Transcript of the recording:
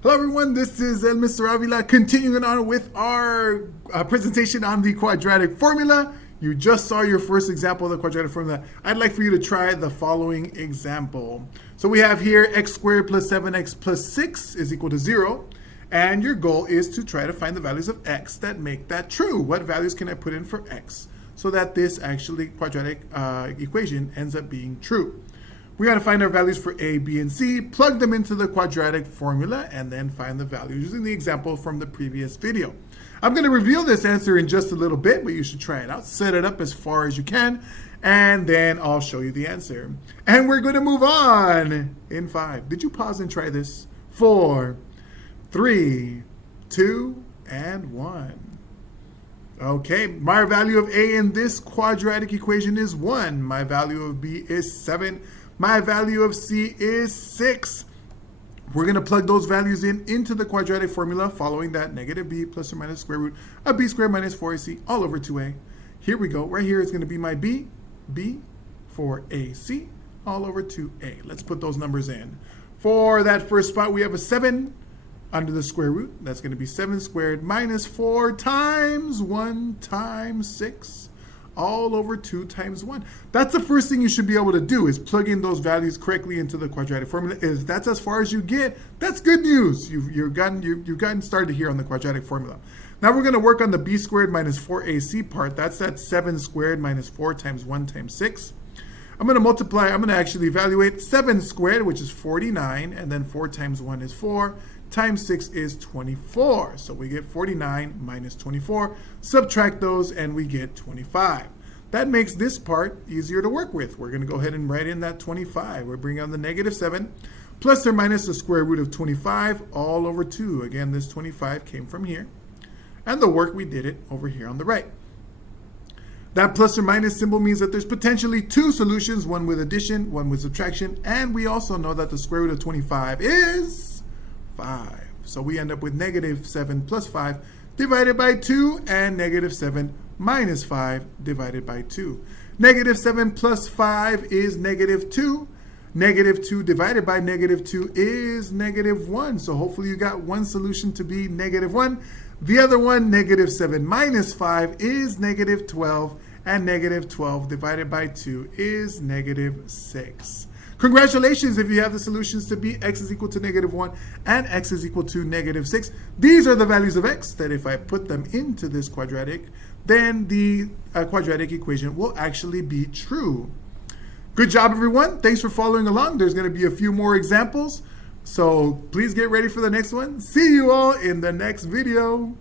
Hello everyone, this is Mr. Avila continuing on with our presentation on the quadratic formula. You just saw your first example of the quadratic formula. I'd like for you to try the following example. So we have here x squared plus 7x plus 6 is equal to 0. And your goal is to try to find the values of x that make that true. What values can I put in for x so that this actually quadratic equation ends up being true? We got to find our values for a, b, and c, plug them into the quadratic formula, and then find the values using the example from the previous video. I'm going to reveal this answer in just a little bit, but you should try it out. Set it up as far as you can, and then I'll show you the answer. And we're going to move on in 5. Did you pause and try this? 4, 3, 2, and 1. Okay, my value of a in this quadratic equation is 1. My value of b is 7. My value of c is 6. We're going to plug those values into the quadratic formula following that negative b plus or minus square root of b squared minus 4ac all over 2a. Here we go. Right here is going to be my b for ac all over 2a. Let's put those numbers in. For that first spot, we have a 7 under the square root. That's going to be 7 squared minus 4 times 1 times 6. All over 2 times 1. That's the first thing you should be able to do, is plug in those values correctly into the quadratic formula. If that's as far as you get, that's good news. You've gotten started here on the quadratic formula. Now we're going to work on the b squared minus 4ac part. That's that 7 squared minus 4 times 1 times 6. I'm going to actually evaluate 7 squared, which is 49, and then 4 times 1 is 4, times 6 is 24. So we get 49 minus 24. Subtract those, and we get 25. That makes this part easier to work with. We're going to go ahead and write in that 25. We're bringing on the negative 7, plus or minus the square root of 25, all over 2. Again, this 25 came from here. And the work, we did it over here on the right. That plus or minus symbol means that there's potentially 2 solutions, one with addition, one with subtraction, and we also know that the square root of 25 is 5. So we end up with negative 7 plus 5 divided by 2, and negative 7 minus 5 divided by 2. Negative 7 plus 5 is negative 2. Negative 2 divided by negative 2 is negative 1. So hopefully you got one solution to be negative 1. The other one, negative 7 minus 5, is negative 12. And negative 12 divided by 2 is negative 6. Congratulations if you have the solutions to be x is equal to negative 1 and x is equal to negative 6. These are the values of x that if I put them into this quadratic, then the quadratic equation will actually be true. Good job, everyone. Thanks for following along. There's going to be a few more examples, so please get ready for the next one. See you all in the next video.